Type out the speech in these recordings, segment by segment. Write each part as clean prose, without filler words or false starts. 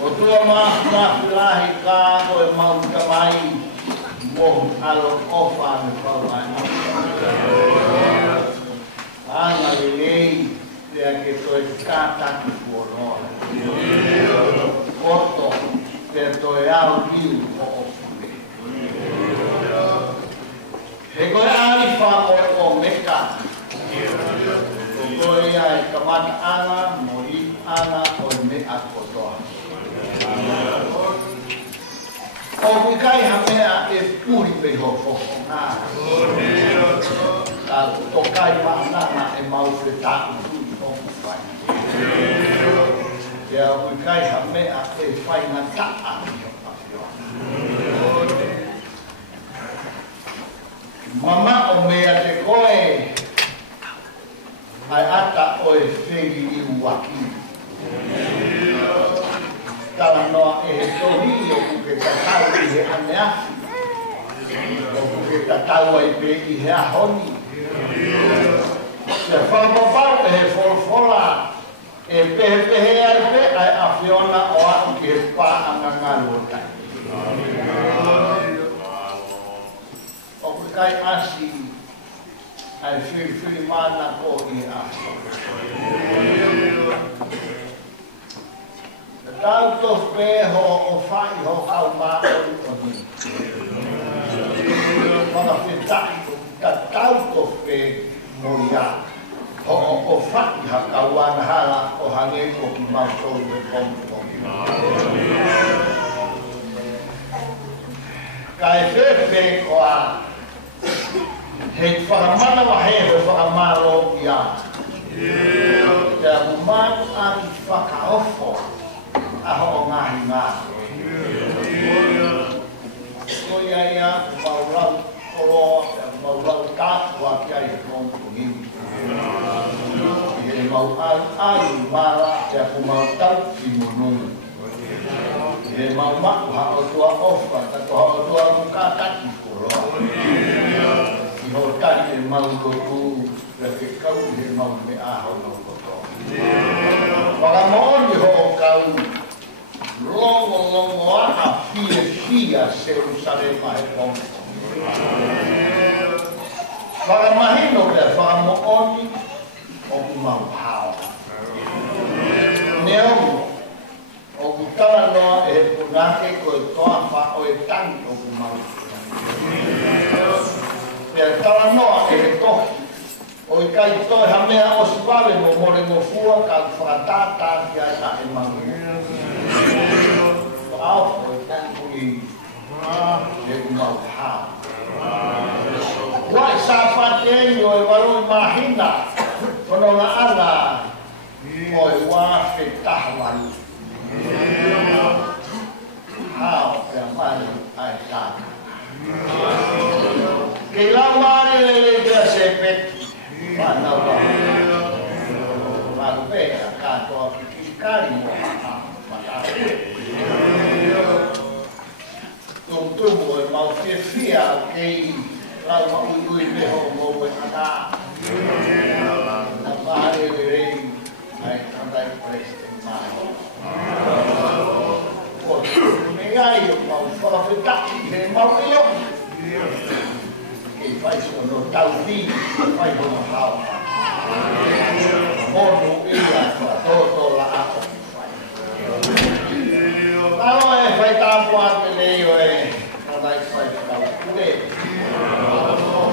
O tua mafilahi ka koe mau kamai mo alo ofa me whauai. Ana lelei lea ke toi kātaki kuonoa. Koto te toi au liu o opule. He koe ali whakoe o meka. Koe ai kamata ana, mori ana o mea kotoa. O kai ha mea e puri me ho fofo nā. Ka tokai maanana e mau te tāku tui o mwhai. Ia o kai ha mea e whai na taa i o awhiona. Mama o mea te koe ai ata o e whegi i ULUAKI. Tala noa e he tohi o kuke tatau i he aneafi. O kuke tatau ai pe i he ahoni. Se whakapapau e he folfola e pehe ai pe ai awhiona o aku ki he pā anga ngaruotai. O kuke kai asi ai whiri mana ko i ahi. Tau tos peho o whai ho kau maa ori oni. Waka whitai ka tau tos pe moria. Ho o whai ha kau ana hala o hange ko ki mautou me kongi. Kai whepe ko a hei whakamana wa he ho whakamaro i a. Te umanu ani whakaofo. Aho ngahi ngā. Ko ia maurau koro, maurau tāpua ki ai kongu nimi. I he mau aru mara te aku mau tau ki monungu. I he mau maku hao tua ofa, tato hao tua mukataki koro. I ho tari e mau koku, le ke kau i he mau me aho no koto. Wakamooni ho kau, longo a fia Jerusalema e pongo. Whakamahino te whakamooni o ku mau hao. Neomu, o ku tala noa e he punake ko e toa wha o e tangi o ku mau. Te tala noa e he tohi. O i kai toi ha mea o sipale mo more mo fua ka whakatata ki ai ka e mangu. Au o i tangu i e umau hao. Wai SAPATE o e waru i mahina kono na ala o e wafe tahawani. Hao e amani ai taka. Kei lau maare le kia se peti. Mana wa mapea katoa kikari mo mata tuntumu e mau fia kei lau maui meho mo e ana na pare le rei ai andai preste mai o me ai o mau whakawhetaki he mau eo e fai sono tauti, fai sono hao. Mono ia fa toto la ako fai. Tao e fai tapu ate leo e kadai fai tau kule.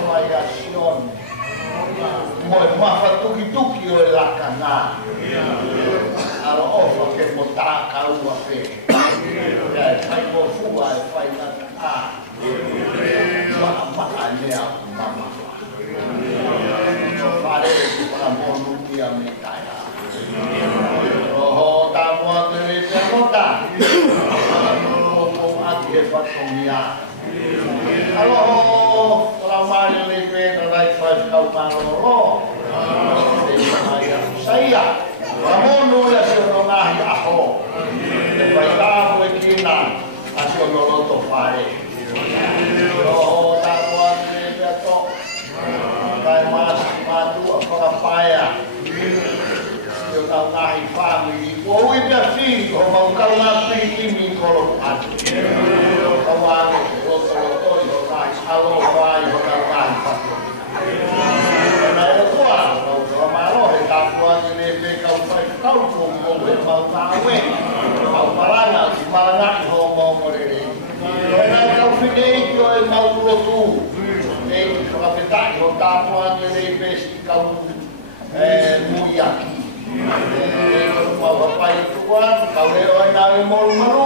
Fai a SIONE. Mo e mafa tuki o e lakana. Aro ofa ke mo taka ua fe. Fai mo fua e fai lakana. Mama nea mama. Fare para monu ia me taia. Oho ta mo te te mota. Mo ati e fatomia. Alo para mare le pe dai faz kau maro. Saia. Ramonu ia se no nahi aho. Te vai ta mo e kina. Asio no loto fare. Oh, tak buat dia tok. Kai mas matu apa kapaya. Dia tahu nahi family O i pia fi o mau kaunga pi mi kolo atu. Kawange o tolo o nai alo vai o kaunga patu. Na e tua o maro he kapua ni le pe kau pai kau ko o e mau kawe. Kau parana ki maranga i ho mo morere. O na kau finei ki o e mau lotu. E ki whakapetai ho kapua ni le pe si kau ULUAKI. Mau pai tuan, kau leo ai nare molu maru.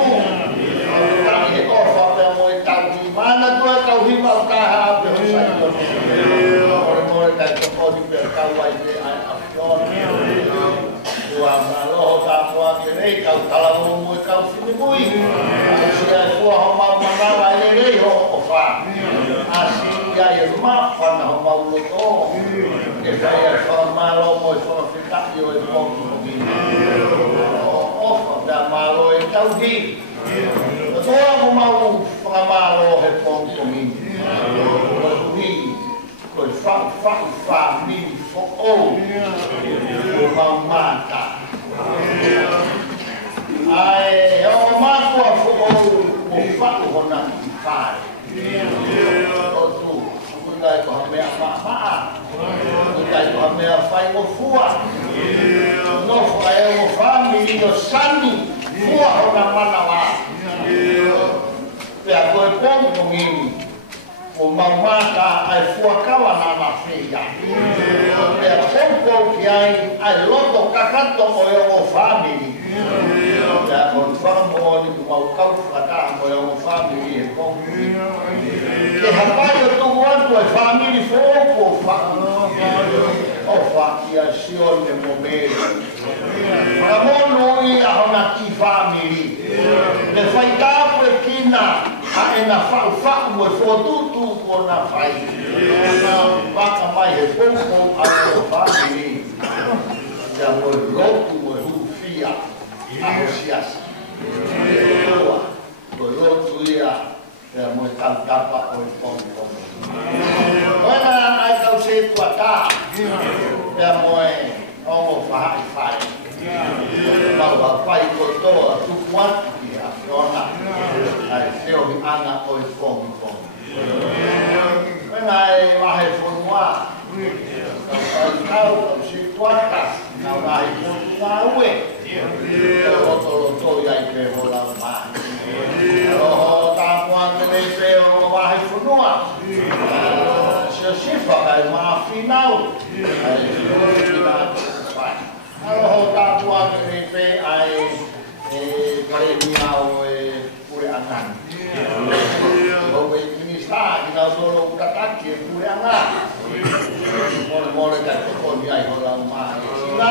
Kau tani he ofa pe mo e tau hi mana tua kau hi mau kaha pe ho sai o ore mo e tai topodi pe kau ai pe ai afion. Tua maloho tapua ke rei kau talamo mo e kau fini mui. Kau si ai kua ho mau mangawa e rei ho ofa. Asi ia e ma whana ho mau loto. E kai e whamalo mo e whamawhitaki o e motu o gini. Ofa da malo e tauhi. O toa mo mau whamalo he motu o gini. O e hui, ko e wha mini fo o. O mau mata. Ai, o mātua fo o whatu hona ki whae. O tu, kutai ko ha mea maa. Kutai ko ha mea whai o fua. No whae o whamiri o sani. Fua hona mana wā. Pea koe pōngu ngini. O mamata ai fua kawa na ma whia. Pea pōngu ki ai ai loto kakato o e o whamiri. Pea kon whango ni ku mau kau whaka mo e o whamiri e pōngu. Ke hapai o tuku atu e whamiri fōko o whaki a SIONE mo meri. Ramono i a hona ki whamiri. Me whaitapu e kina a e na whau mo e whotutu ko na whai. Waka mai he pōko a o whamiri. Ia mo e lotu mo e hufia a o siasa. Ko e lotu ia e mo e tantapa o e pōko. Oina ai kau se tuata. Ia mo e ongo whahai whai. Mau a whai kotoa tuku atu ki a whiona. Ai whio hi anga o i whongi. Oina e wahe whonua. Kau si tuata. Nau nahi whonua ue. Ia roto ai pe hola mai. Oho tāpua nere pe o wahe whonua. Sifa kai ma final ai final vai alo ta tua ke pe ai kare ni ao pure anan o we ni sta ni na solo kataki pure anan mo ka ko ni ai hola ma na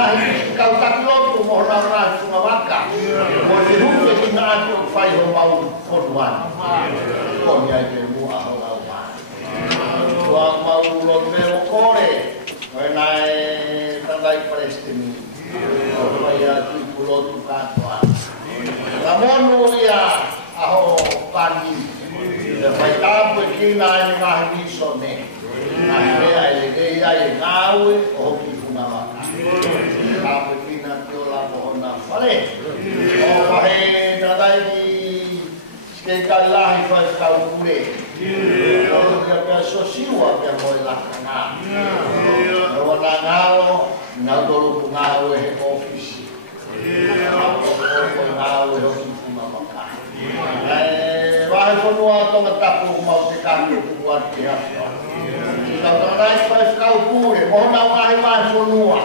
ka ta lo mo na na ma waka mo ni hu ke na ko fai ho mau fotuan ko ni ai pe mu a hola Tua mau lote o kore, koe nai tandai preste mi. Koe ia tuku lotu katoa. Ramonu ia aho pani. Vai tapu e kina e ngahi misone. Ngahi mea e legea e ngaue o hoki funawaka. Tapu e kina ki o lapo hona whare. O wahe tandai ki skeikai lahi whai kau kure. Pia sosiua pia moi lakana. Nawa na ngalo, na dolo ngalo he ofisi. Ngalo he ofisi maka. Vai fonua tonga tapu mau te kanto kuat ke afa. Kita tanai fai kau pure, mona mai mai fonua.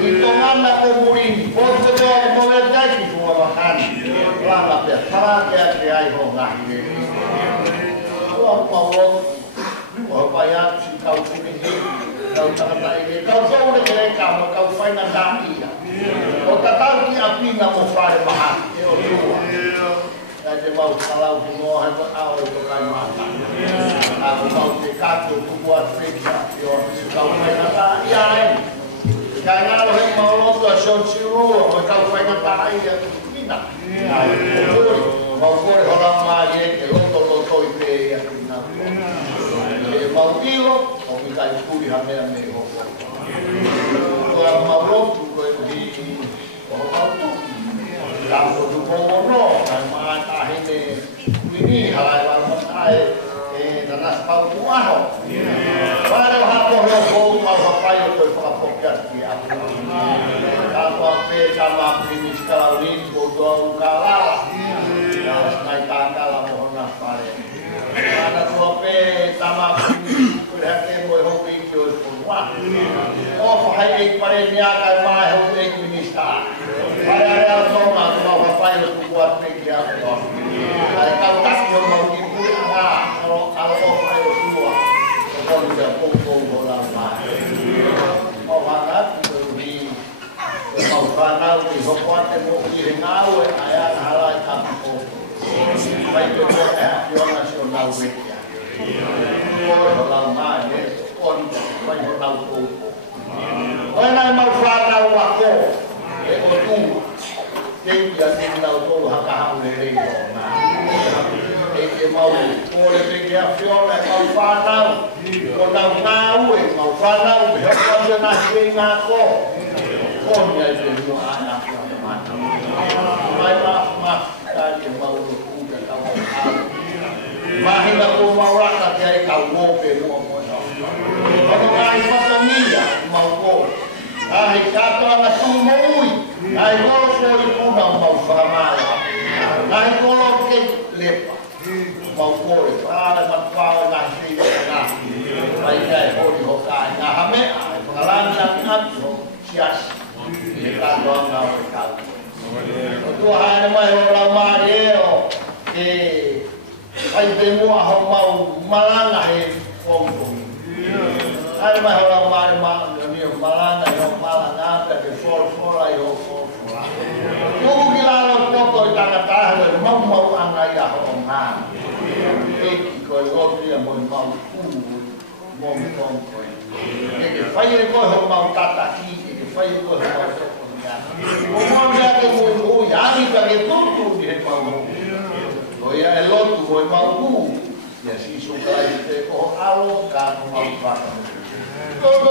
Ito ngana ko murini, pote do mo le dai ki mo makan. Lala pia para ke ai ho ngahi. O paya si kau sini kau tak tahu kau tahu ni mereka kau fai na dami o tatau ki api na mo fai mahal o tua jadi mau kalau mo ha au to kai mata aku mau te kato tu buat fika yo kau fai na ta ia jangan lo mau lo tu son siru o kau fai na ta ia kita mau kore hola mai ke lo to ide ia na mau tilo o mi kai kuri ha mea me ho. Ko mau lo tu ko di o mau tu tama primis kalawin bodoh kalah. Naik tangkal mohon pare. Mana tuape tama primis berhake boy hobi jor semua. Oh hai pare niya kay mai hobi minista. Pare ada semua mau apa yang buat media itu. Ada kau yang mau dibuat kalau ayo semua. Kalau dia pokok bola mai. Oh hangat di mau panau di hokwan temu di ngau ayah halai kampung. Baik itu nasional media. Bola mai on baik tahu. Mana mau panau wako. Itu dia tinggal tuh hak-hak mereka. Mau boleh mediazione mau fanau, mau fanau, bisa nasi ngako, ya itu anak macam. Maaf, tadi mau udah tahu. Mahin aku mau rakyat dari kau ngopi ngomong. Kalau ngai patongnya mau kau, kata anak tumui, kalau kau mau famala, kalau ke lepas. Mau kore, para matpao na siya na. Baiknya hodi hokai na hame, pengalan yang sias. Kita doang na hokai. Tuhan mai orang Mario, ay bemo ako mau malanga kongkong. Ay mai orang Mario malanga yung malanga tapi for ayo for. Kung kilala ko to itangatahal, mau ang ayah orang. Coi ôm đi một mong mong con coi cái phải có không mong tata ki cái phải có không mong mong ra cái mùi giá đi cả cái tốt luôn đi mong rồi ai lót của mong cu ya si su cái cái có alo cả mong phát đâu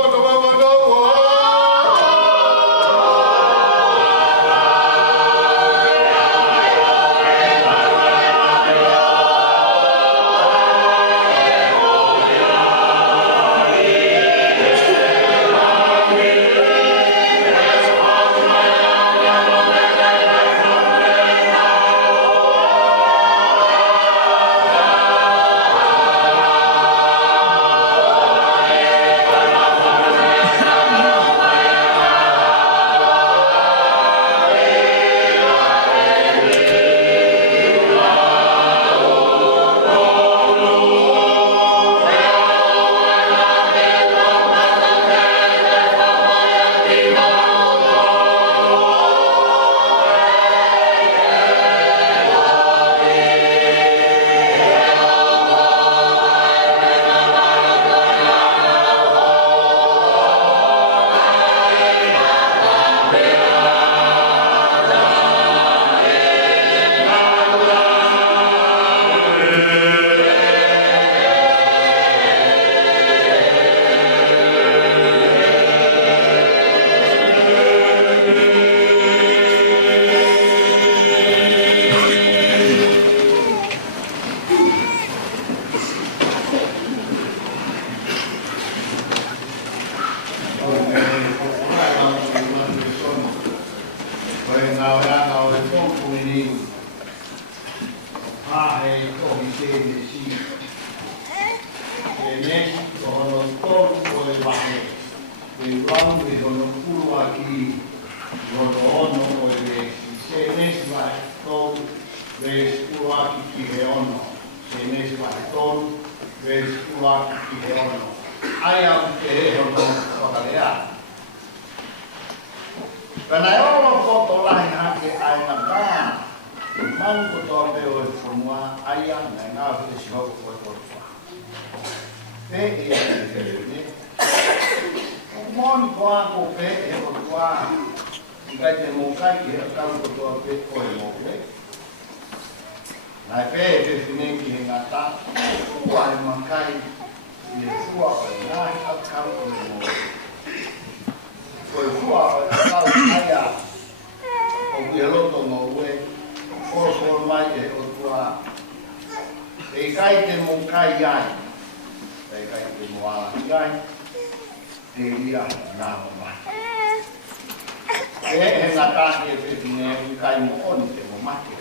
he ngata e te tine kai mo on te mo mate.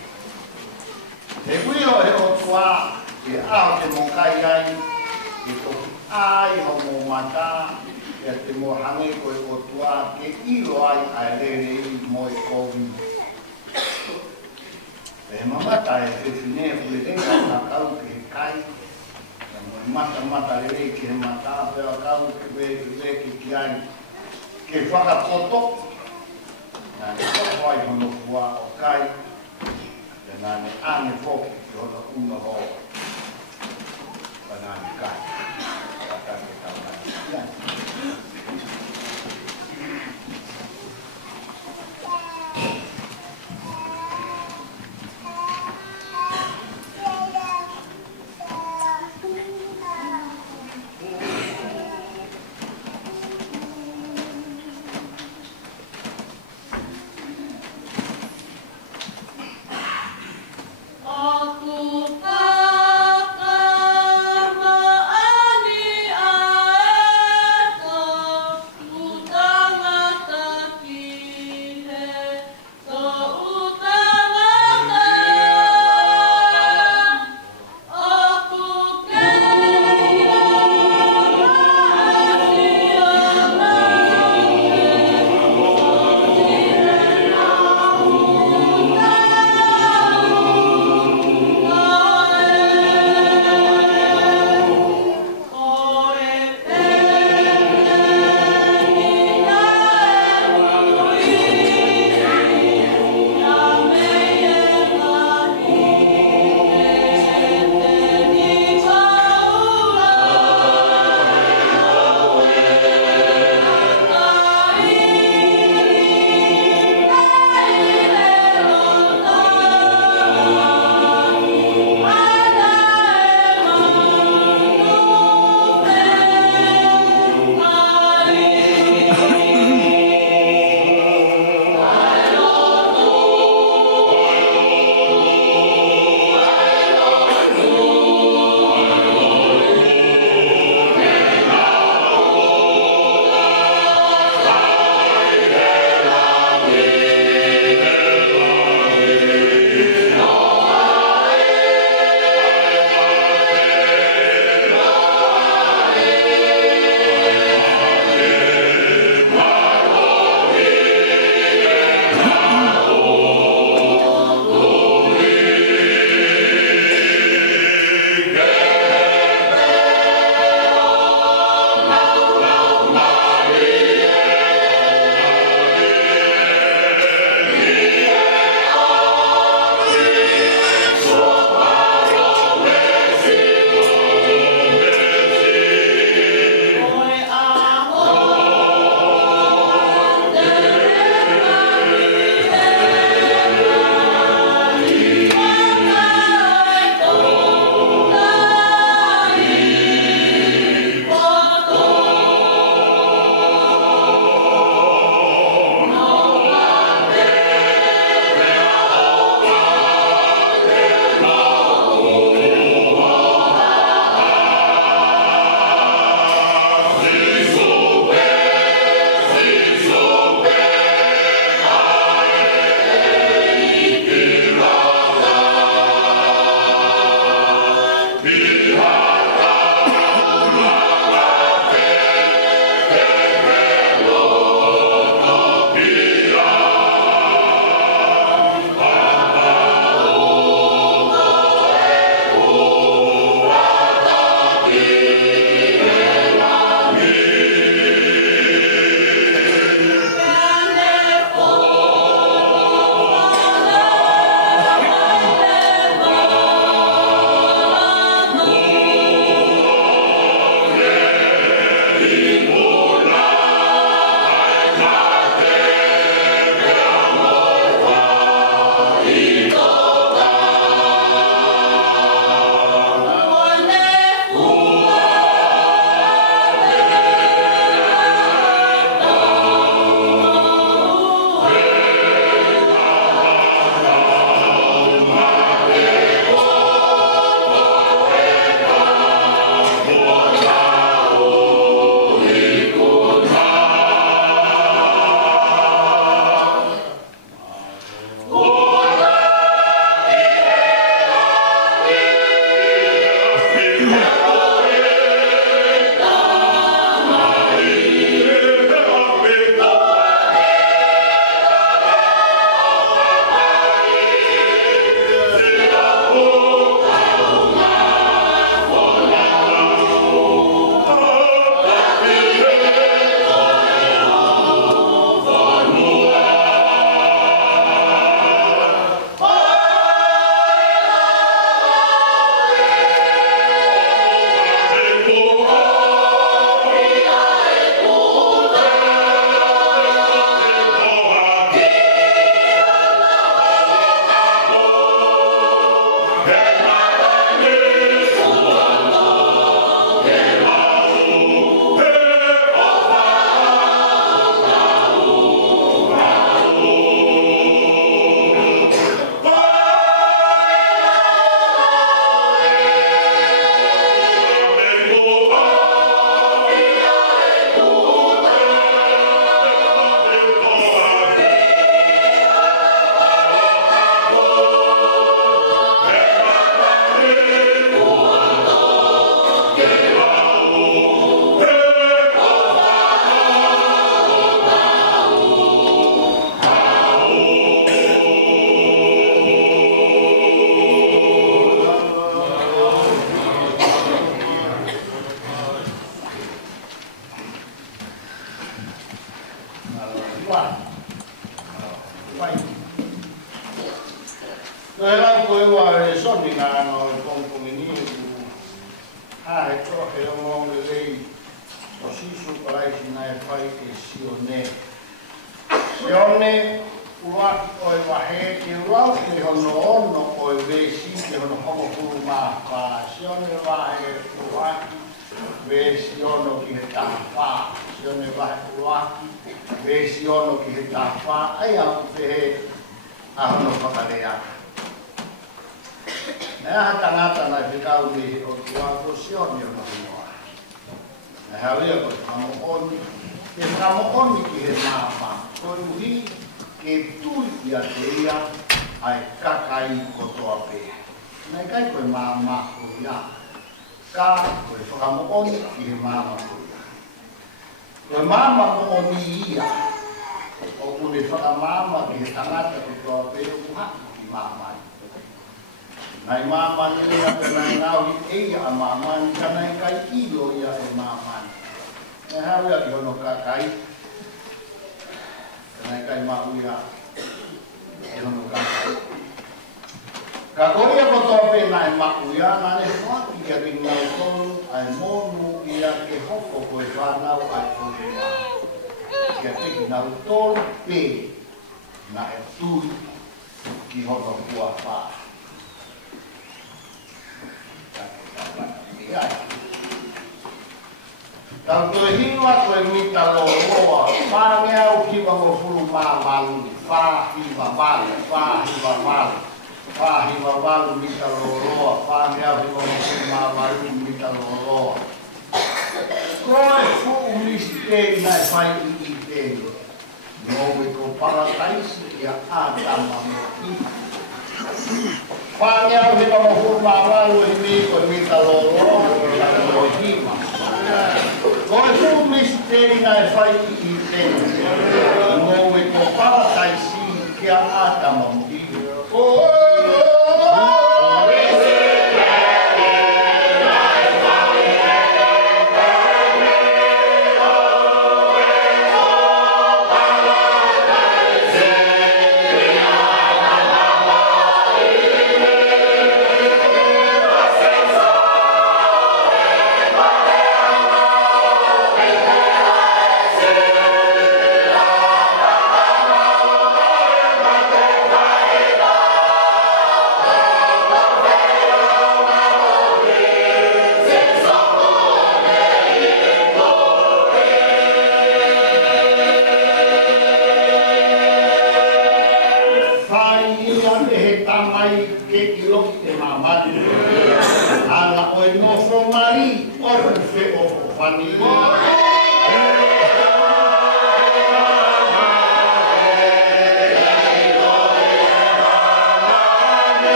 Te kuio he o tua e ao te mo kai ai e to ai ho mo mata e te mo hange ko e o tua ke ilo ai a lere i mo e kovi. E mamata e te tine e pule tenga na kau ke kai mata lere ki he mata pe a kau ke ve ki ai ke whakapoto na ne whai hono kua o kai e na ne ane whoki ki hota una ho pa na ne kai kata ke tau na ne Aku pakama no era koe wa e soni na no komkomini ha e to e mo le lei o sisu para na e fai e SIONE ULUAKI oi wahe ki rau ki hono ono oi vesi ki hono homo kuru maa pa SIONE wahe ULUAKI vesi ono ki he taha SIONE wahe ULUAKI vesi ono ki he taha ai au te he a hono whakalea nea tangata na whikau ni o tuako SIONE ono hinoa na hawea koe hamo oni ke hamo oni ki he maa pa koe uhi ke tui ia te ia ai kakai kotoa pē. Nei kai koe māma ko ia. Ka koe whakamooni ki he māma ko ia. Koe māma ko oni ia. O kune whakamāma ki he tangata kotoa pē o kuhaku ki māma. Nei māma ni ia te nai ngāwi eia a māma ni ka nei kai ilo ia e māma. Nei hau ia ki hono kakai. Nei kai mauia e hono kakai. Ka korea kotoa pēna e mauia, nane whaki kia ringa e tonu ai monu ia ke hoko koe whanau ai whanua. Kia teki nau tonu pē na e tui ki hono kua wha. Tau koe hinua koe mita loa, whānea au ki wango furu mā malu, whāhiwa malu, whāhiwa malu mita loa, whānea au ki wango furu mā malu mita loa. Koe fuu misi tēni nai whai i tēni, noe ko parataisi ia ātama mo i. Whānea au ki wango furu mā malu i mi koe mita loa, mita loa hima. Koe fu misteri na e whai i tēnei, ngō e ko parataisi kia ātama muhi.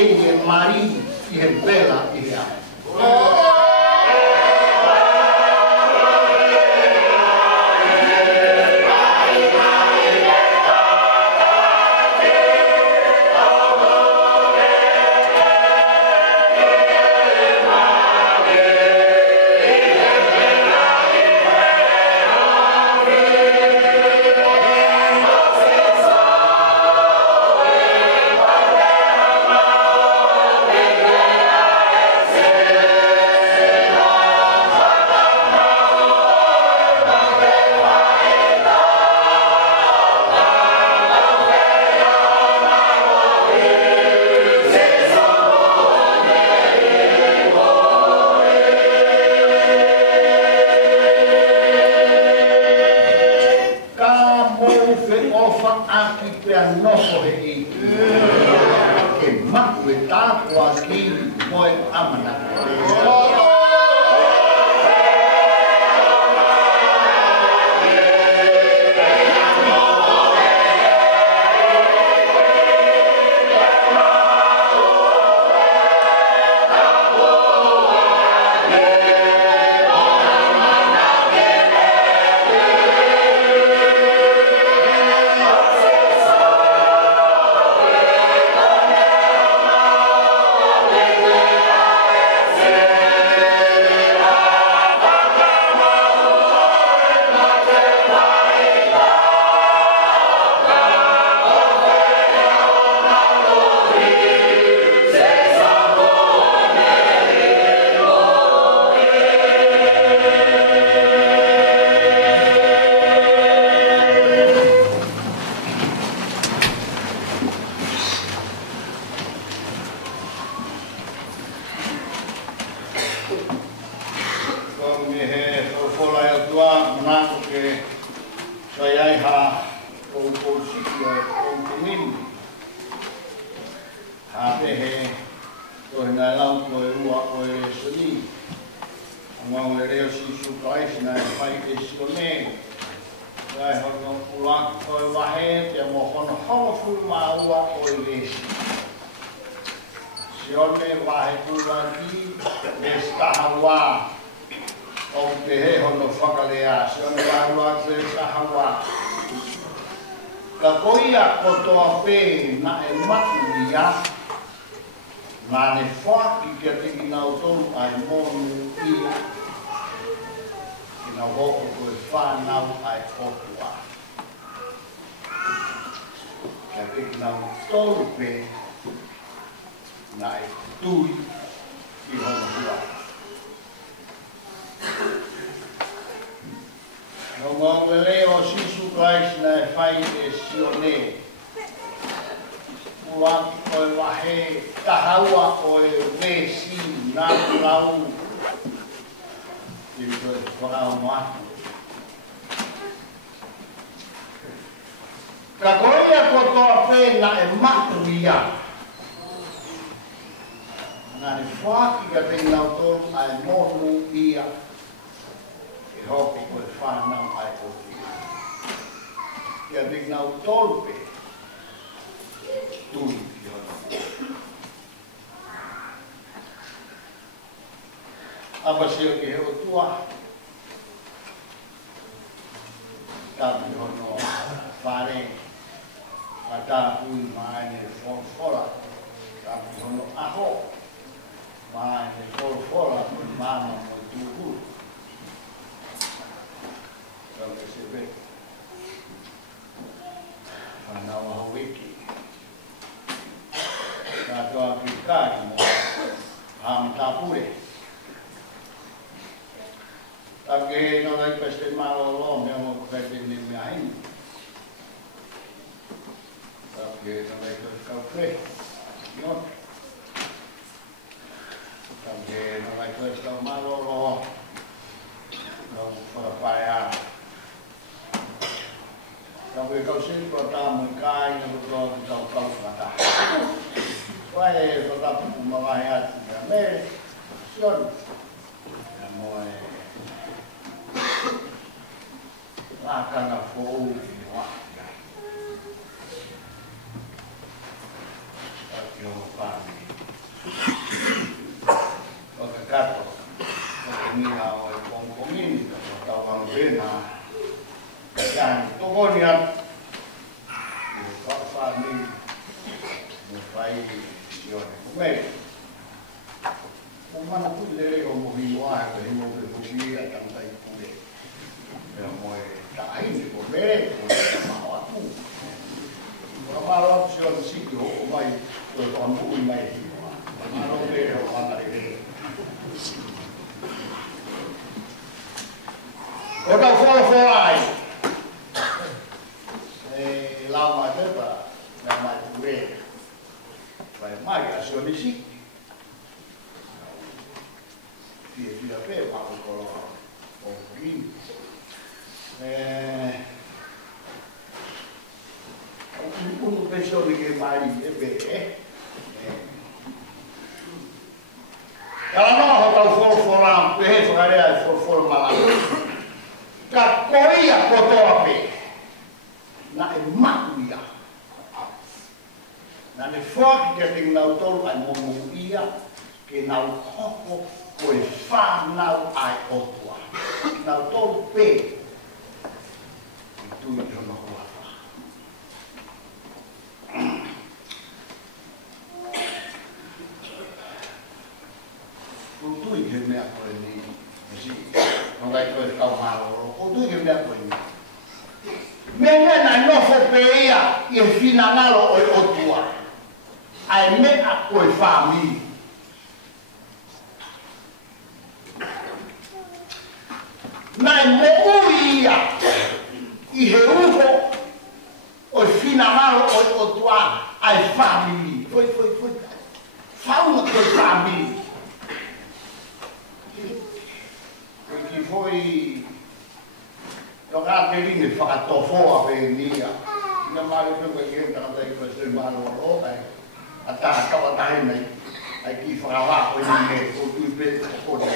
e mari i he pela i he ame. SIONE ULUAKI Hawa o te he hono whakalea SIONE ULUAKI Hawa ka koia kotoa pē na e matu ia na ne whaki kia tiki nau tolu ai monu ia ki nau hoko koe whanau ai kotua kia tiki nau tolu pē na e tui ki hono hua. No ngawele o Sisu Christ na e whai e SIONE. Uaki koe wahe tahaua koe wesi nā lau. Ki koe whanau matu. Ka koea kotoa pē na e matu ia. Nā ne whaki ka te nau tolu ai monu ia. E hoki koe whanau ai hoki. Ia te nau tolu pē. Tui ki hono. Apa seo ki he o tua. Tāpi hono whare. Mata ui mai ne whora. Tāpi hono aho. Mai ne whora mo mana mo tuhu. Tāpi se pe. Whanau aho wiki. Tātua ki kāki mo ham tāpure. Tāke no lai peste malo lo mea mo pete ni mea hini. Tāke no lai peste kaupe. Ion. Tāke no lai peste malo lo. No whakapaya. Tāke kausin kwa tā mui kai na kutoa ki tau kaukata. Vai botar uma barreada de mel, SIONE. Amor, lá cada fogo, aqui o pai. Pagkakato, pagkaniha o pongpongin, tawang bina, yan, tukon yan, family, mufay, SIONE. Kung man ako lere o muhiwa, kaya mo bubuhi at ang tayo puli. Kaya mo kain, ko mere, ko mawa ko. Kaparaw siya ng sityo, o may, ito ang buhay may hiwa. Araw mere, o mamarere. O daw for lama ito ba, na may uwi. May may SIONE si. Dia pe ako kalau begini. Untuk besok ni mari kalau nak hotel for-foran, sekarang for malam. Kat KOE ya foto apa? Nak emak dia. Nanti fort getting nautol ay ngomong iya kenal koko koe whanau ai otua. Nau tolu pe. Itu yang sama kuafa. Utui ke mea koe ni. Mesi, nongai koe kau maro. Utui ke mea koe ni. Mena na nofo pe ia i finangalo oi otua. Ai mea koe whami. Nai mo'uia i he uho o finamaro o tua ai family. Foi. Fauna koe family. Ki foi toka peri ni whakatofoa pe nia. Ina mare pe koe kien takatai koe se maro o ai. Ata kawatahe nei. Ai ki whakawa koe ni me o tuipe o kore.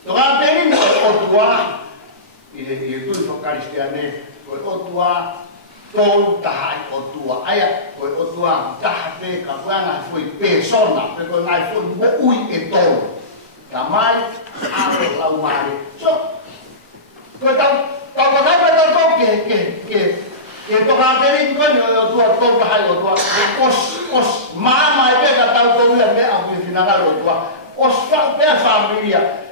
Toka peri o tua i tu whakaristiane koe o tua tōu taha o tua aia koe o tua taha te ka kuanga foi persona pe koe nai foi mo ui e tōu ka mai aro lau mare so koe tau kakai pa tau ke toka peri koe ni o tua tōu taha o tua os mama e pe ka tau tōu ia me au ki finangaro o tua os whau pea familia.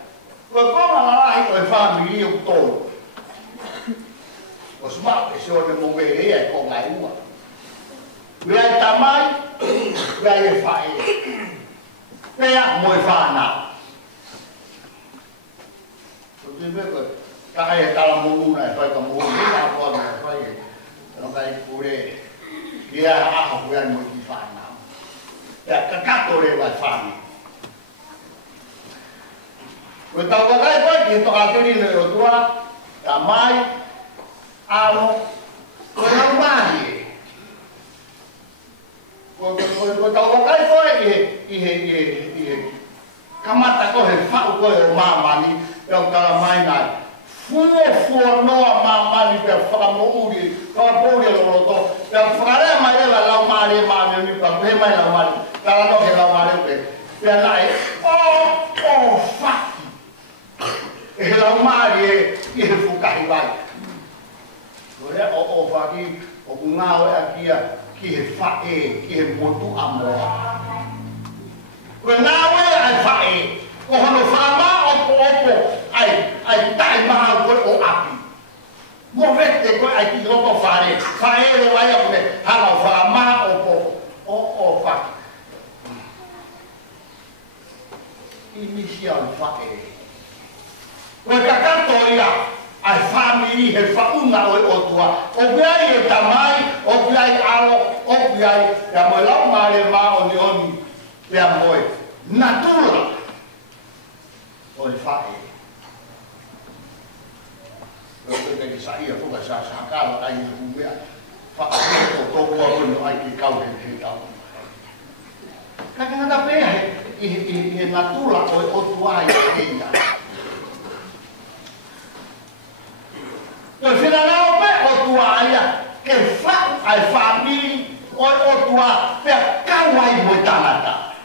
Koe koma ngalahi koe whamiri o tōru. O smak e SIONE mo werea e ko ngai ua. Weai tamai, weai e whae. Pea mo e whanau. Ko te me koe, kakai e tala mōuna e whae ka mōuna. Hina koa me e whae e. Tano kai kure, kia aho weai mo i whanau. Pea kakato re wai whami. Koe tau kakai koe ki toka tiri le o tua, ka mai, alo, koe nau mahi e. Koe tau kakai koe i he kamata koe he whau koe o mamani, peo tala mai nai. Fuo noa mamani peo whakamouri, whakapouri alo roto, peo whakarea mai ewa lau maari e maami mi pa, he mai lau maari, tala no he lau maari pe. Peo nai, o whaki. E he lau maari e he whukahi vai. Koe o whaki, o ngāo e akia ki he whae, ki he motu amoa. Koe ngāo e ai whae, ko hono whama opo ai tai maha koe o api. Mo vete koe ai ki roto whare, whae re wai au me, hana whama opo o whaki. Initial whae. Koe kakato ia, ai whamiri he whaunga oi o tua. O biai e tamai, o biai alo, o biai, ia moe lau maare maa o ni oni, ia moe, natura, oi whae. Koe te ki sa ia fuka sa kala ai ni humea, whae o tōkua kono ai ki kau he tau. Kakanga pēa he natura oi o tua i keia. Koe whinangao pe o tua aia, ke whau ai whamiri, o tua pe kawai mo tangata.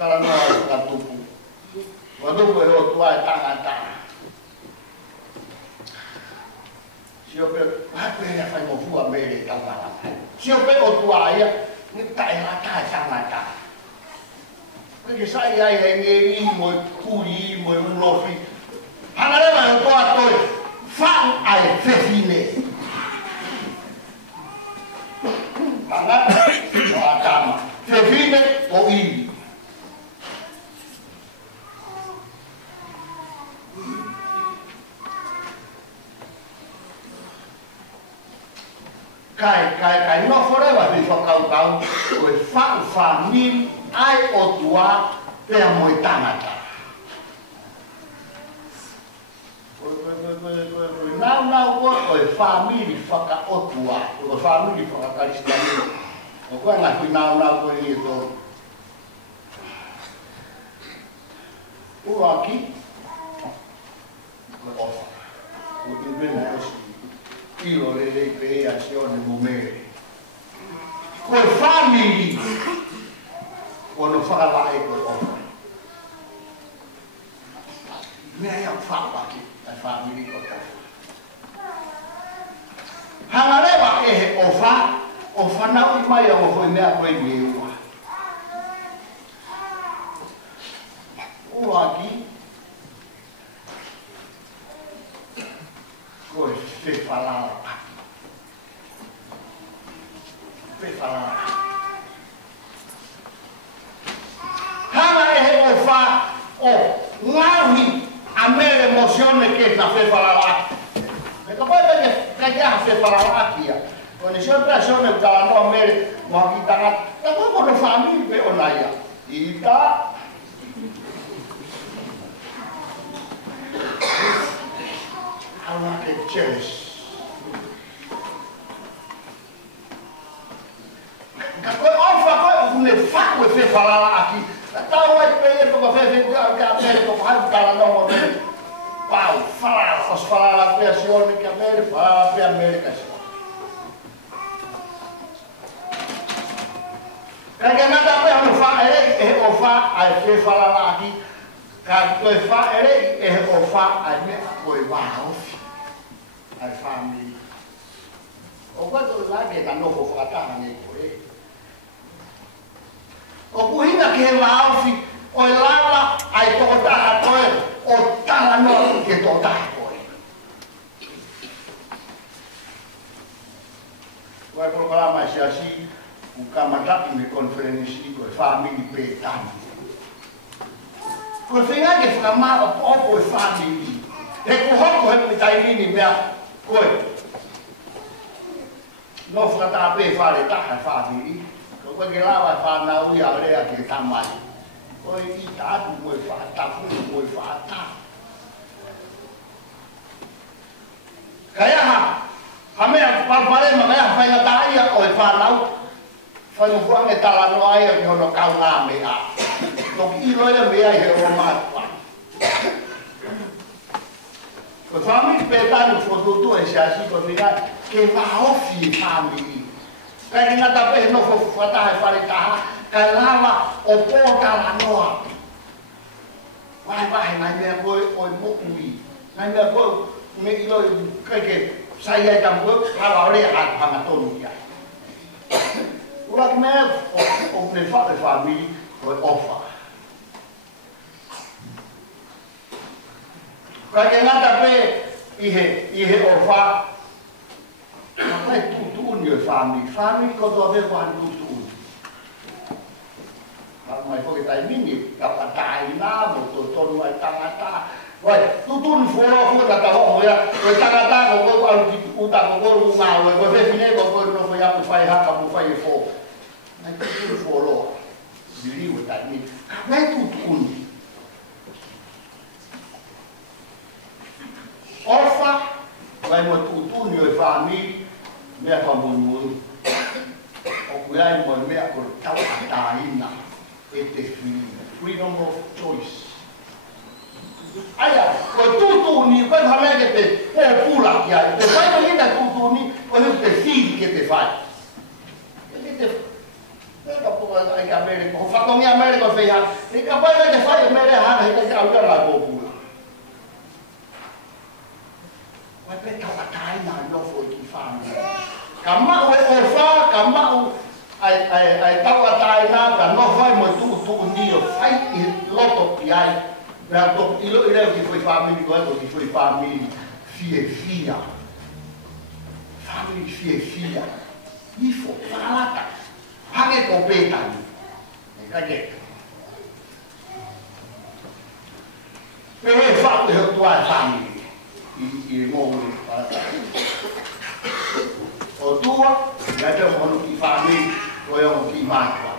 Kala no ka tupu. Wadu ko o tua tangata. Sio pe ya fai mo fu mere ka para. Sio pe o tua ia ni tai la ka tangata. Porque sai ai ngeri mo kuri mo ulofi. Hanare ma o tua toi fa ai fefine. Mana o agama. Fefine o i. Kai no forever vi kau o fa família ai o tua pe mo tangata. Now o família faka o tua, o família faka kristani. O ko na ku now ko ni to. ULUAKI o fa. O que vem io le PEA SIONE MELEVEA con famiglie quando fa la eco me ha fatto qui la famiglia con hangaleva o fa na mai o foi me a coi meu ULUAKI fe falar hana o fa o ngawi a mere emozione che na fe falar perché poi che ha fe falar aqui con le sue persone da no mere ma chi da come famiglia o naia ita allora che c'è ne fa que fe falar aqui tá vai pe ko fe ko ha kala no mo pau falar a pressione que América fala pe América que nada pe no fa o fa a fe falar aqui ka ko fa o fa a me ko va a família o quanto lá que tá no fa tá ne ko o kuhina ke laufi o lala ai to ta to o tala no ke to ta ko vai programa assim o camada me conferência com família petani ko finga ke fama o ko família e ko hoko he me tai ni me ko no frata pe fare ta família porque lá vai falar na uia que tá mais oi e tá do foi fatar foi fatar kaya ha me pare ma kaya fai na taia oi falar fai no fuang e tala no ai que no kau nga me a no ilo ia me ai he o ma ko família petano foto e se assim ko diga que va ofi família kaya nga tape no fo fata fare ta kalala o pota la noa vai na me ko o mo ui na me ko me ilo que saya tam ko la ore ha pa tonu ya ULUAKI me o ne fa family o ofa kaya nga tape ihe ofa ma tutto un family ko do ave wan tutto ma poi dai mini da dai na mo to no tangata vai tutto un foro da ho ya ko tangata ko ko al ki uta ko ma ko fe fine ko no foi a fai ha ka fai fo ma tutto un foro di dai mini ma tutto un orfa vai mo tutto un family me a famoso o cuidar mo me a cortar a ina freedom of choice aya ko tutu ni ko hame ke te o pula ya te vai ni da tutu ni o o te fili que te fai. Neka puka ai ka mere ko fa ko mia mere ko feia. Ni ka pa te fai mere ha he ka au ka la ko pula. Wa pe ka tai na no fo ki fa. Ka ma o fa ka ma ai ta tai na ka no fai mo tu ndio fai il loto pi ai. Na to ilo ile ki foi family ko ki foi family fia. Family fia. Ni fo falata. Hake kompletan. Kage. Pehe fatu he tua family. I ngomong para. O tua, ya te hono ki family, o yo ki mata.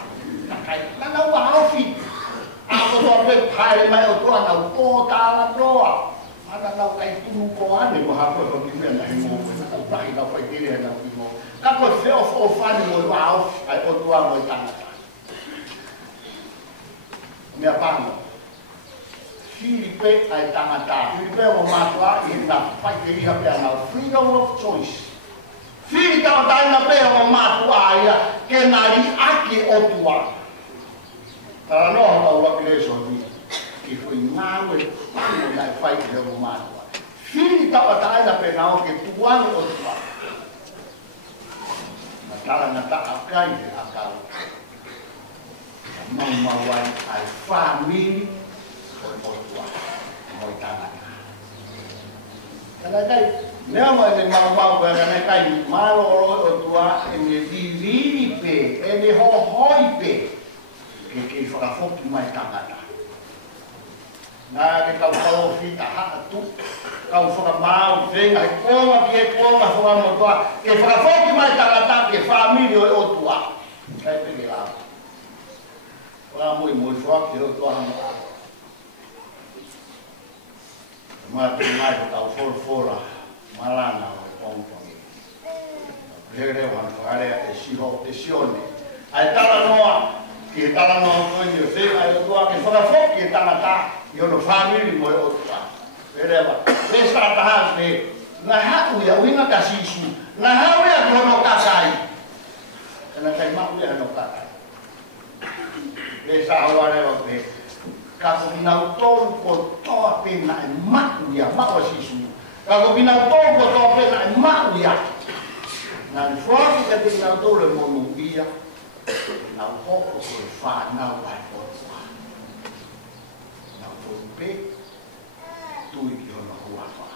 Kai na wa ofi. Ako to pe pai mai o tua na ko ta la proa. Ana na kai tu ko ane mo ha ko ki me na mo. Na pai na pai kile na ki mo. Kako se o fani mo wa ai o tua mo tanga. Mea pango. Filipe ai tangata. Filipe o matua i na pai ke iha pe ana freedom of choice. Filipe o taina pe o matua ia ke nari ake o tua. Tara no ha ua kreso ni. Ki foi ngawe pango na fai ke o matua. Filipe o taina pe na o ke tuang o tua. Kala ngata akai de akau. Mamawai ai family ko tua. Moi tanga. Kala kai, nea mo ne mamau ba ne kai malo o tua ene viviri pe, ene hohoi pe. Ke fora foki mai tanga. Na ke kau kau fita ha tu. Kau fora mau venga konga ke konga fora mo tua. Ke fora foki mai tanga ke family o tua. Kai pe la. Ora moi fora ke o tua ha. Ma te mai kau fora malana o pongpong. Here wan fare e SIONE. Ai tala noa ke tala noa ko ni se ai o tua ke fora foki tanga yo no family mo o tua. Vereba. Esa tahape na hau ya wina kasisu. Na hau ya kono kasai. Kana kai ma ya no kasai. Esa aware o pe. Ka ko na tol ko to pe na ma ya ma o sisu. Ka ko na tol ko to pe na ma ya. Na fuori ka te na tol mo nubia. Na ko ko fa na wa ko. Na ko pe tui ki ona huafa.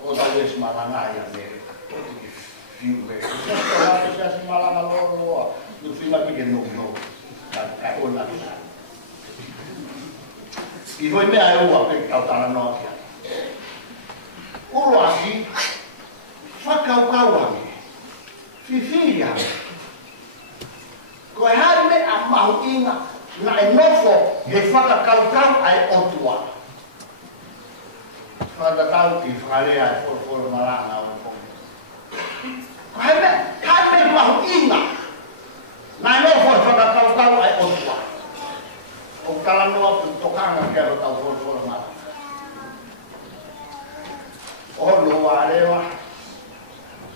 O talvez malanga ia mere. Todo que filme. Se assim malanga logo no filme aqui que não. Tá ona. E foi me eu a pegar tá na nossa. ULUAKI fakau-kauami. Fifiria. Ko harme a mahuinga na enofo he whakakaukau ai otua. Whakakau ki whakarea e whoroforo maranga o kongo. Ko harme mahu inga na enofo he whakakaukau ai otua. O kalanoa pu tokanga kero tau whoroforo maranga. O loa arewa.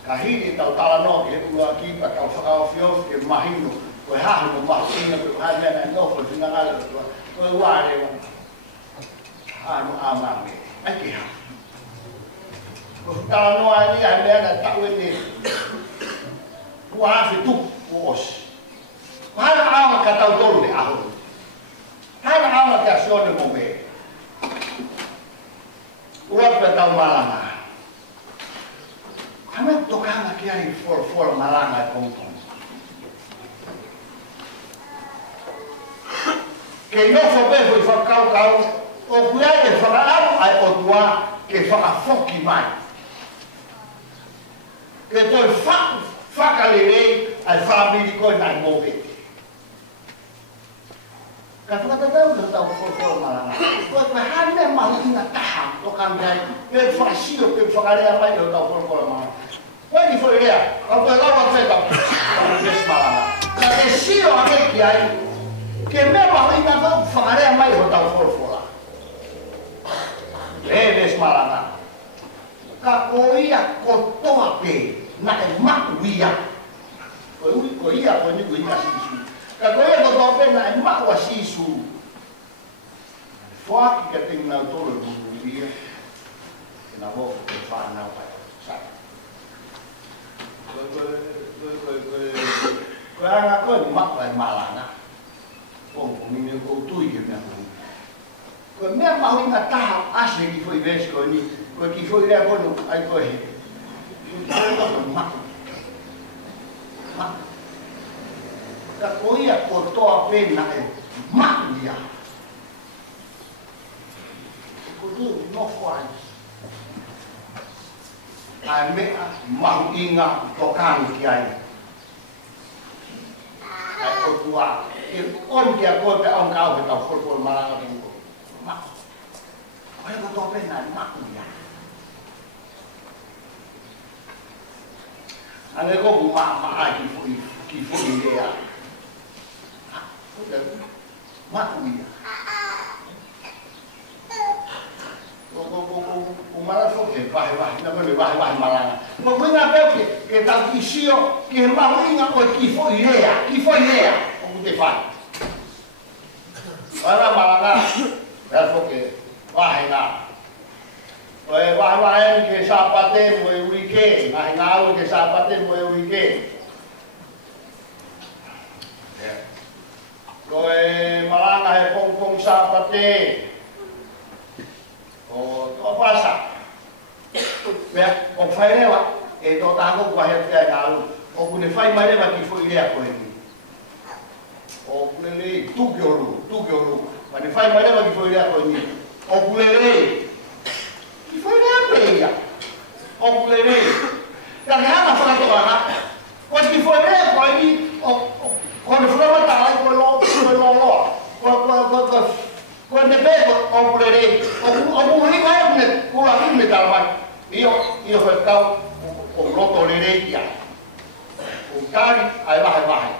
Kahini tau talanoa ki he ULUAKI pa tau whakaofiof ke mahino. Ko ha no ma singa ko ha na no ko singa ala ko wa re ha no ama me ai ke ha ko ta no ai ai me na ta we ni wa fi tu os ha na ama ka ta do le aho ha na ama ka SIONE mo me wa pa ta malanga ha me tokanga ki ai for malanga ko que no sobe foi whakau-kau, o kuia e whakau ai o tua ke whakafoki mai. Ke toi whakalelei ai whamiri koe nai mōpete. Ka whakatatau ka tau whakau maranga. Koe koe hane mahu ina taha o kambiai, ke whakasio ke whakarea mai o tau whakau maranga. Koe ni whoi rea, au koe lawa whekau, au kes maranga. Ka e sio ake ki ai, que me va ina ko whakarea mai ho tau whorofora. Leves malanga. ka ko ia ko toa pe na e maku ia ko ia ko ni kuina sisu ka ko ia ko toa pe na e maku a sisu foaki ka tengu na tolo buku ia e na wo ko fa na pa sa ko anga ko ni maku ai malana ko ni ko tu ia me ko me mau ina taha ase ki foi ves ko ni ko ki foi le bono ai ko he ko ma ka ko ia ko to pena e ma ia ko tu no fai ai me mau inga to kan ki ai ai ko tua e on ki a ko te on ka o ta for mala ka ma ai ko to pena ma ia ane ko ma ai ki foi idea ma ia o mala so ke vai na vai malanga mo vinga pe que tal que sio que ma vinga o que foi idea o te fai para malanga ya so que vai na vai que SAPATE mo ULUAKI vai na o que SAPATE mo ULUAKI KOE malanga he pong SAPATE o pasa me o fai lewa e to tango kwa he te alu o kune fai mai lewa ki foi lea ko ni o kune le tu geolu ma ne fai mai lewa ki foi lea ko ni o kune le ki foi lea pe ia o kune le ka ke hana fana to ana ko ki foi lea ko ni o ne fana ta ai ko lo ko ne pego o pulere o muri vai ne ko la mi metal vai io fa cau o loto le ia o cari ai vai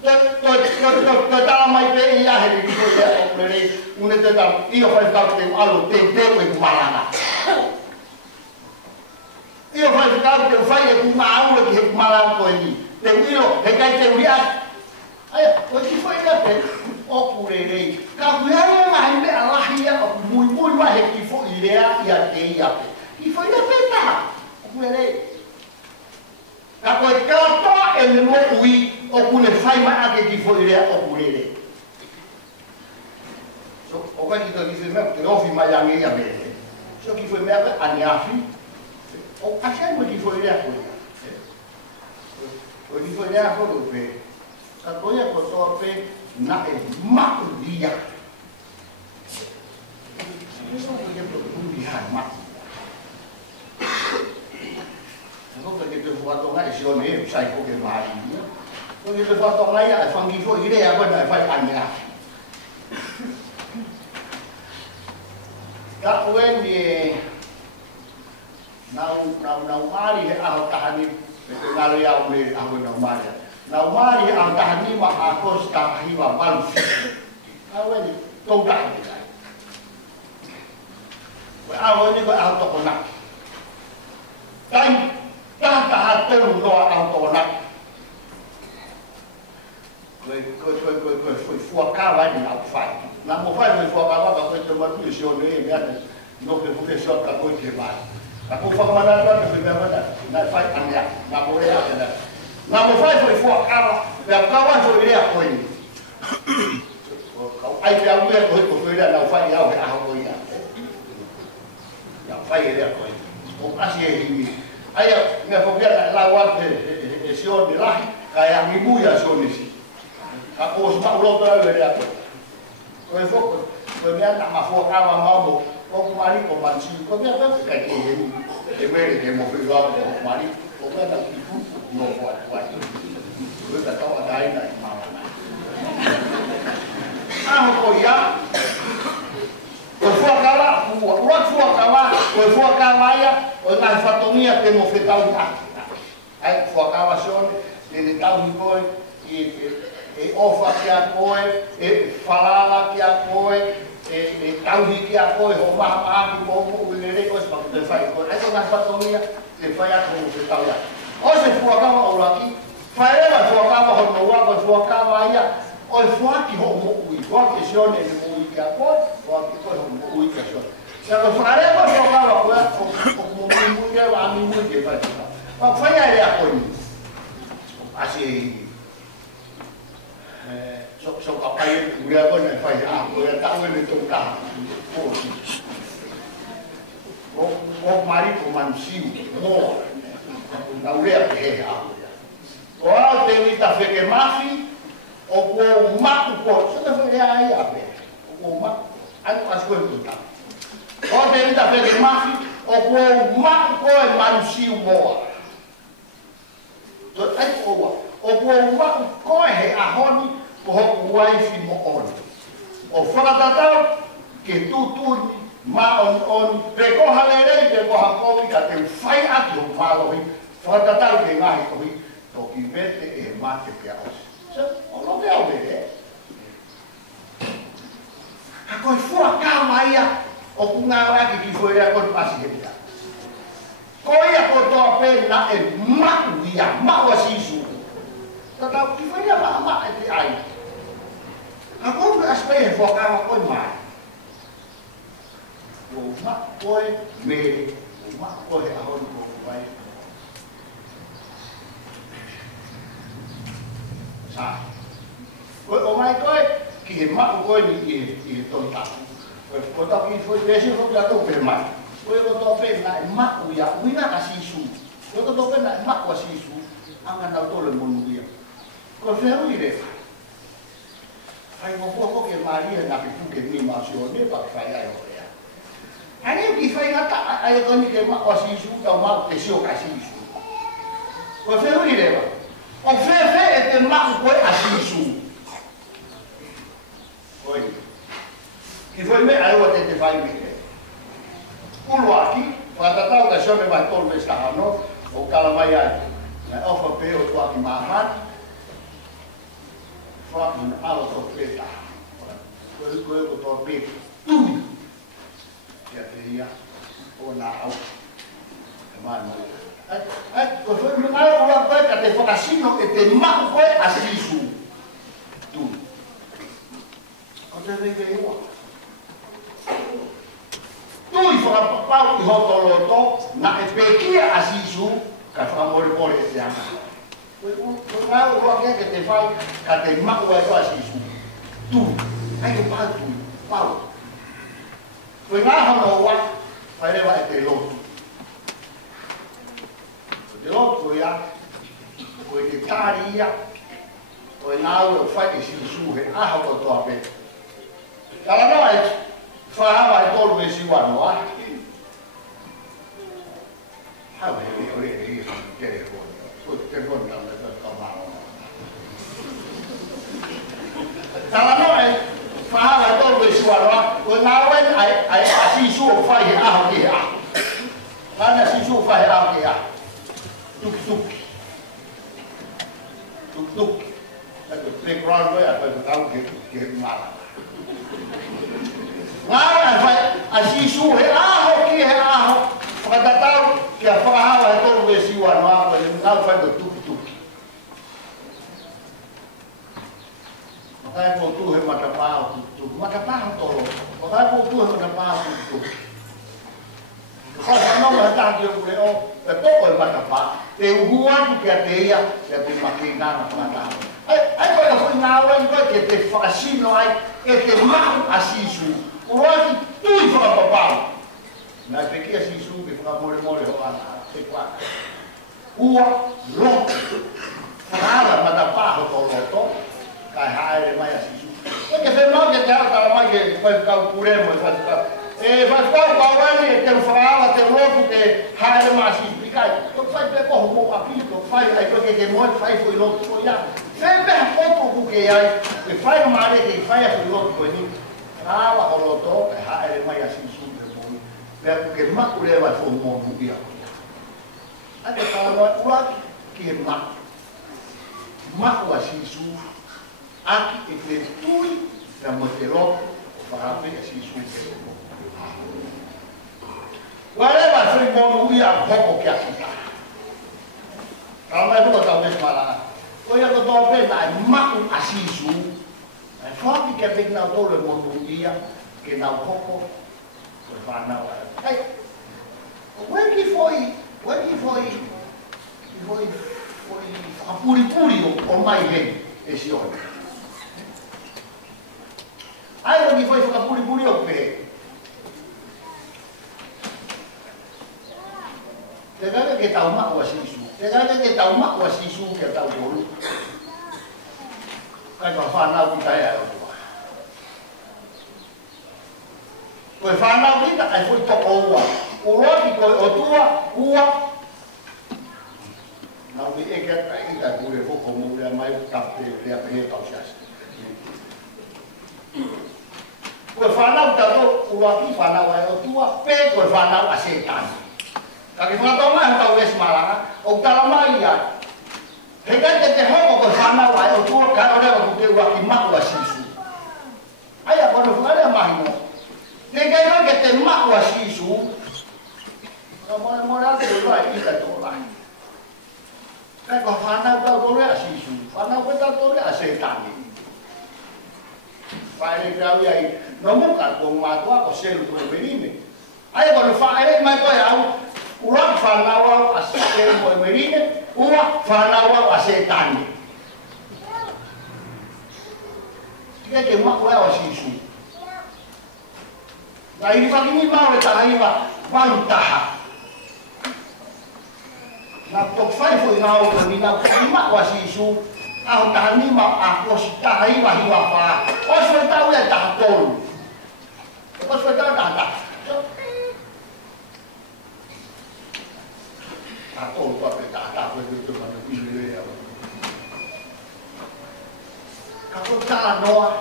to ta mai pe ia he di ko o pulere un te ta io fa cau te allo te ko malana io fa cau te fai e ma uno che malana ko ni te io e kai te uria ai ko ti foi da pe o purerei ka kuia mai me alahia muy vai que foi idea e a te ia que foi da peta o purerei ka ko ka e mo ui o kune fai mai que foi idea o purerei so o ka ki to dice me que no fi mai a ia me so que foi me a niafi o ka sai mo que foi idea ko o que foi idea ko do pe ka ko ia ko to pe na e maku dia eso es que un día maku no que te foto ngai SIONE sai ko ke mai no que te foto ngai a fangi fo idea ko na fai ania ka wen ni nau mari a tahani te ngalo ya ule a na mari na mari ang tahani makakos kahiwa balsi awen to dai wa awen ni ko auto konak kai ta hatel no auto konak ko foi fuaka ni au fai na mo fai foi fuaka ba ko te ma tu SIONE me no que fu só ka ko ke ba ko fa mana ta ke ba na fai ania na mo ya na mo fai foi fuaka ba ka wa foi ia ko ni ai pe au ia ko foi ia na fai ia ka ho ia ya fai ia ko o asi e ni ai me fo ia la wa de SIONE la ka ya mi buia SIONE si ka ko sa lo ta le ia ko fo ko me na ma fuaka ma mo ko mari ko manchi ko me ba ka ke ni e me ke mo fi wa ko mari ko me na ki no wa ko ta ta dai na ma ko ya ko fuaka la ko fuaka ya o na fatomia ke mo fi ta ai fuaka wa SIONE ni ta ni ko e ofa que a KOE, e falala que a KOE, tau hiki a koe ho maha ki mō uinere o se paku te whai koe. Ai ko ngā whatongia te whai atu o se tau ia. O se fuakawa o laki, whai rewa fuakawa ho maua ko fuakawa ia, o e fuaki ho mō ui, fuaki e sione ni mō ui ki a koe, fuaki koe ho mō ui ki a sione. Sa ko whai rewa fuakawa koe, o mō ui mui rewa ami mui ki e whai tika. Wa whai ai rea koe ni. Asi e hiki. So kapai uria ko na fai a ko ya tau ni tong ka ko mari ko man siu mo na uria ke a ko a te ni ta fe ke mafi o ko ma ko so te fe ai a pe o ma ai ko as ko ta ko te ni ta fe ke mafi o ko ma ko e man siu mo to ai ko o ko ma ko e a honi o hoku waifi mo oni. O whakatatau ke tūtuni ma on peko halerei peko hakowi ka te whai atu o whalohi whakatatau ke ngahi kohi toki mete e mate pia osi. So, o no te au e. Ha koe fuakawa ia o ku ngā raki ki fwere a koe pasi he pia. Ko ia ko toa pe na e maku ia, maku a sisu. Tatau ki fwere a maa e te ai. Ako na aspehe fuakawa koe mai. O ma koe mere, o ma koe ahon ko vai. Sa. Koe o mai koe ki he ma koe ni i tonta. Koe ta ki foi desi fo ta to pe mai. Koe ko to pe na ma u ya, uina ka sisu. Koe to pe na ma ko sisu, anga na to le monu ia. Ko feu ire. Ai mo ko ke Maria na ki ke ni ma SIONE pa fai ai o ya. Ai ki fai ata ai ko ni ke ma o sisu ta ma te sio ka sisu. Ko feu ire ba. O fe e te ma ko a sisu. Oi. Ki foi me ai o te fai me. ULUAKI, whatatau ka SIONE vai tolu me stahano o kalamai ai. Na ofa pe o tuaki mahan. Fucking out of beta. Koe ko to beta. Tui. Ya te ia. O na au. Mano. Ai, ko foi me mai o koe ka te whakasino e te maku koe a sisu. Tui. Ko te rege iwa. Tui whakapapau i hotoloto na e pekia a sisu ka whakamore e te anga. Koe ngau roa ke te whai ka te maku ai toa sisu. Tu, ai te pau tui, pau. Koe ngā hano wa, whai rewa e te lotu. Te lotu ia, koe te tāri ia, koe ngā ue o whai e sisu he aha ko toa pe. Kala noa e whahawa e tolu e siwano a. Hau he tere hoi. Te konta me te kamao. Tala no e whahala tolu e suaroa, o ngā wen ai a sisu o whai he aho ki he aho. Ngāna sisu o whai he aho ki he aho. Tuki tuki. Tuki tuki. Eko playground oi a koe kutau ke mara. Ngāna a sisu he aho ki he aho. Whakatatau ki a whakahawa he tolu e siwanoa, koe ngau whai do tuki tuki. Makai po tu he matapao tuki tuki. Matapao tolo. Makai po tu he matapao tuki tuki. Kau whanonga he tāki o kule o, e toko e matapao. Te uhuatu ki a te ia, ki a te makingana whakatao. Ai koe na whi ngā wen koe ke te whakasino ai, e te mahu a sisu. ULUAKI tui whakapapao. Nai pekia sisu ki whakamore ho ana, te kwaka. Ua loto. Whakara matapaho to loto, kai haere mai a sisu. Koe ke whenau ke te hata mai ke whaikau puremo e whaikau. E whaikau kauani e te whakara te loto ke haere mai a sisu. Pikai, koe whai pe koho mo apito, whai ai koe ke moe whai fui loto ko ia. Whepeha koto kuke ai, e whai maare ke whai a fui loto ko ni. Whakara o loto, kai haere mai a sisu. Pea ke maku rewa fo mo buia. Ate kala ULUAKI ki he maku. Maku a sisu, aki e te tui na mo te roto, whakape e sisu ke mo. Whatever free mo ia hoko kia kita. Kalau mai buka tau mes malanga. O ia ko tau pe na maku asisu. Ai whaki ke pek nau tole mo ia ke nau hoko. Ko whanau ai. Weki foi apuri-puri o mai hen e SIONE. Ai weki foi apuri-puri o pe. Te kaya ke tau mak wa sisu. Te kaya ke tau mak wa sisu ke tau tolu. Kai ka whanau ki tai ai o tua. Koe whanau kita ai foi toko ua. ULUAKI koe o tua, ua. Nau mi eke ai i kai kure hoko mo rea mai tape rea pehe tau siasi. Koe whanau tato ULUAKI whanau ai o tua, pe koe whanau a setani. Kaki whanau mai tau wes malanga, o tala mai ia. He kai te hoko koe whanau ai o tua, kai o rea kuke ULUAKI maku a sisu. Ai a koe whanau mahi mo. He kai koe ke te maku a sisu, mora te vai i ka to lai. Kai ko whanau tau tore a sisu, whanau koe tau tore a setani. Whaere kau iai, no muka kong matua ko selu koe merine. Ai koe whaere mai koe au, ULUAKI whanau au a selu koe merine, ua whanau au a setani. Tika ke maku au a sisu. Na iri whakini mau e tahiwa, wantaha. Na tok fai foi ngau ko ni na ma wa sisu a ta ni ma a ko sta ai wa hi wa pa o so ta u ta tol o so ta ta tol pa pe ta ko ni to ma ni le ya ka ko ta no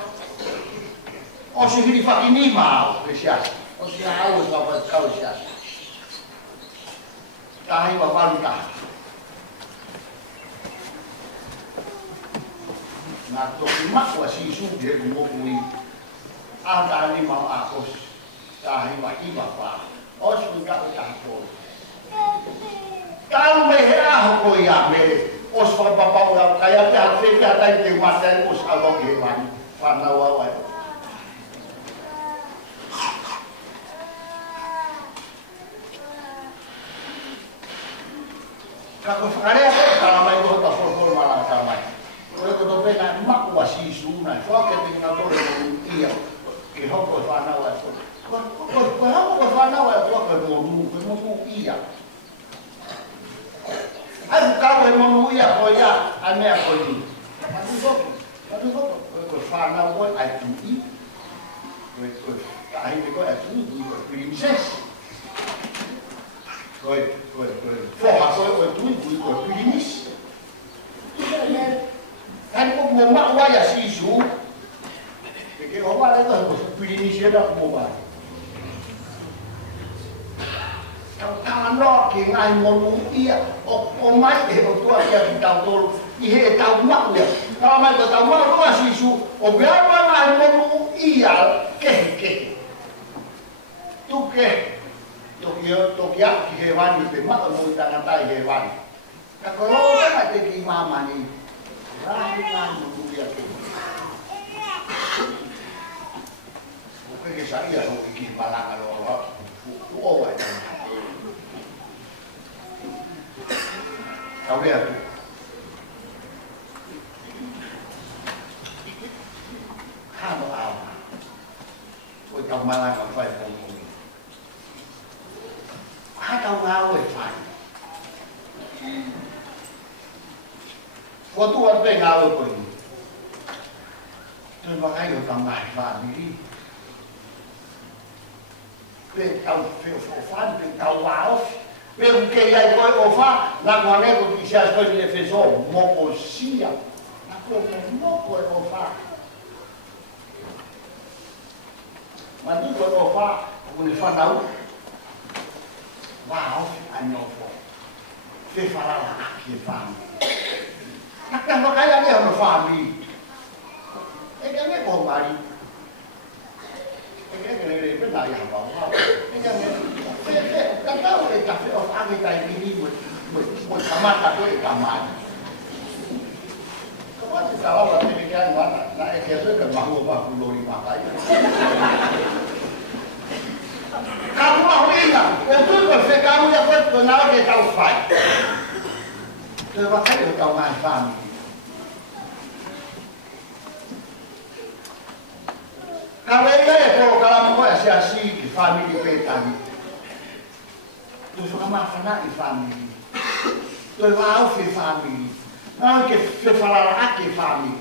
o so hi fa ni ma o sia o sia au ta pa ka o sia tahi wa paluta. Na toki mak wa sisu dia mo kui. Anta ni mau akos. Tahi wa iba pa. Os buka utang pol. Kalau me ha ko ya me os fa pa pa kaya ta te ta ta te mata os alo ke man. Pa na wa wa. Kako whakarea kala mai ko ta for mala ka mai. Koe ko to pena maku wa sisu na so ke te na tore mo ia ke hoko whanau ai ko. Ko hoko whanau ai ko ko mo ia. Ai ka ko mo ia ko ia a mea ko ni. Matu ko ko whanau ko ai tu i. Ko ai ko ai tu i ko princess. Koe, forra koe tui koe pirimis. Kan ko mo ma wa ya sisu. Ke o wa le ko pirimis ya da mo ba. Kau ta no ke ngai mo ia o mai e o tua ia ki tau tol i he tau ma ia. Ka mai ko tau ma ko sisu o bia ma ngai mo ia ke. Tu ke Tokia ki he wani pe mata mo tanga tai he wani. Ka ko ka te ki mama ni. Rahi kan mo dia ke. O ke sa ia o ki malaka lo. Tu o wa. Ka vea tu. Ha no a. O ka malaka fai mo. Kau ngau e whai. Ko tu an pe ngau e koe. Tui wakai o tamai whāmiri. Pe tau whio whan, pe tau wāof. Pe uke iai koe o wha, nā kua neko ki sias koe ni le whenso, moko sia. Nā koe moko e o wha. Mandu koe o wha, kune whanau. Wow, ano po. Te falala aki e whāmi. Nakta makaya ni ano whāmi. E ka me ko mari. pena ia hapa. Kata oleh kafe of age ini buat kamata tu kamata. Kamu kalau berarti kan mana? Nah, ekor kan mahu apa puluh lima kali. Kamu mahu ingat, itu kalau kamu dapat kenal dia tahu fight. Sebab saya tahu macam ni. Kalau kalau mau asiasi di family petani, tu sama kena di family, tu mau di family, mau ke falar di family.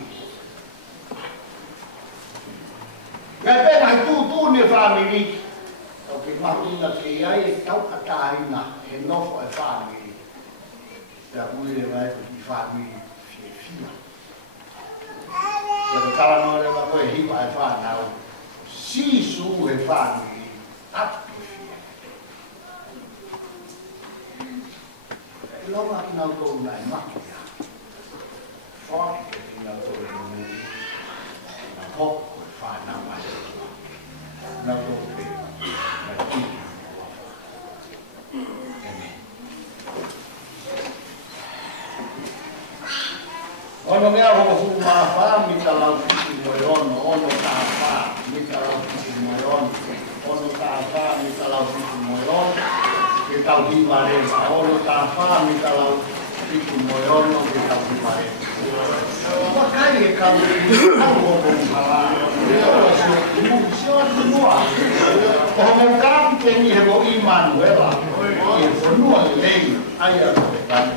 Kalau nak tu ni family, tapi mahu nak kiai tahu kata ina, enough a family, dah boleh lepas di family, fina. Jadi kalau nak lepas tu hidup family. Si sue family attività. L'uomo in autonomia è macchina, forte in autonomia, ma poco fa una macchina, l'autonomia, la vita. Ono mea ho uma fa mi talau fiti moyon, ono ta fa mi talau fiti moyon, ono ta fa mi talau fiti moyon, ke tau di mare, ono ta fa mi talau fiti moyon, ke tau di mare. Makanya kalau ngomong salah, sio semua. Ngomong kami ini hebo Immanuela, itu semua lei ayat kan.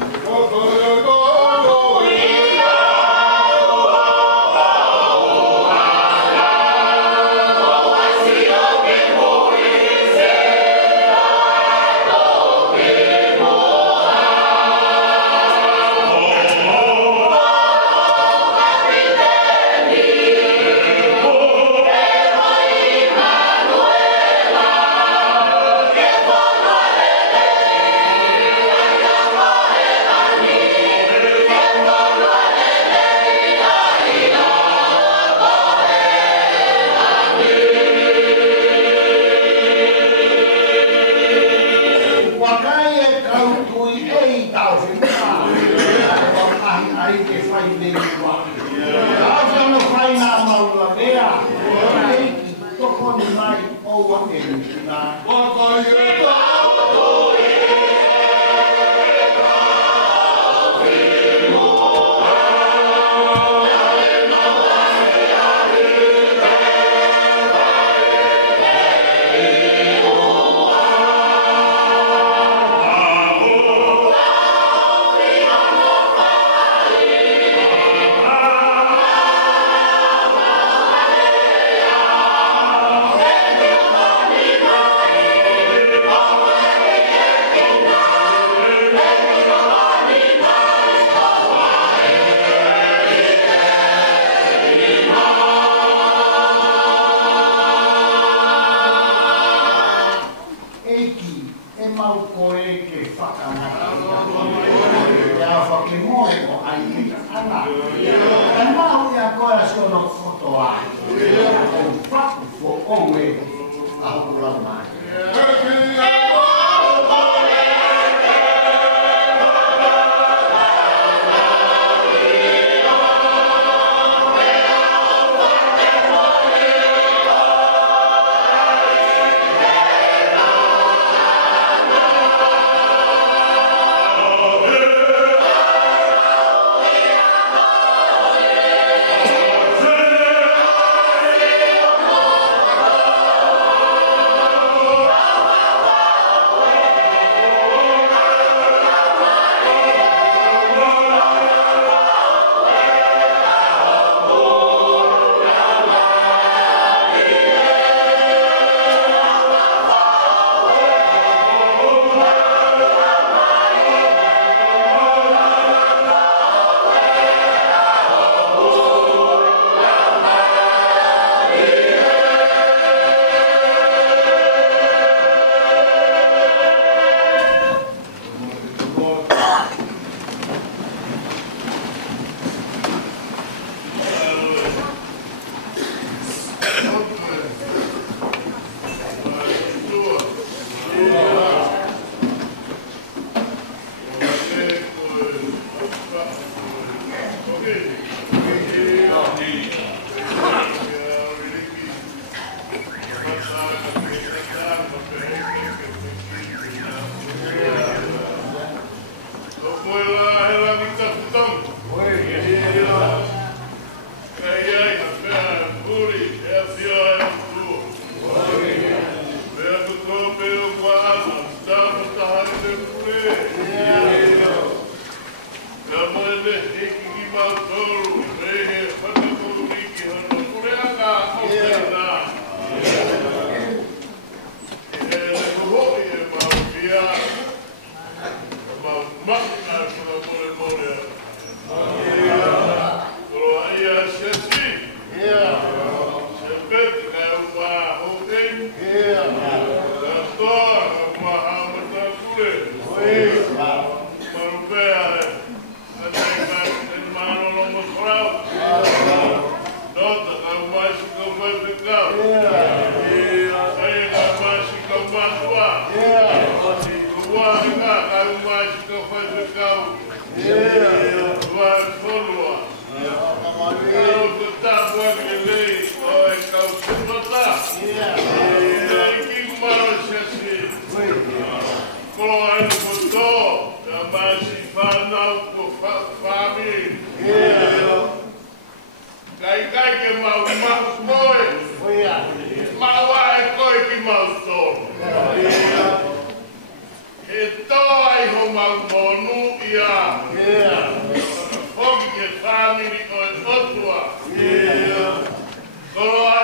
Oh,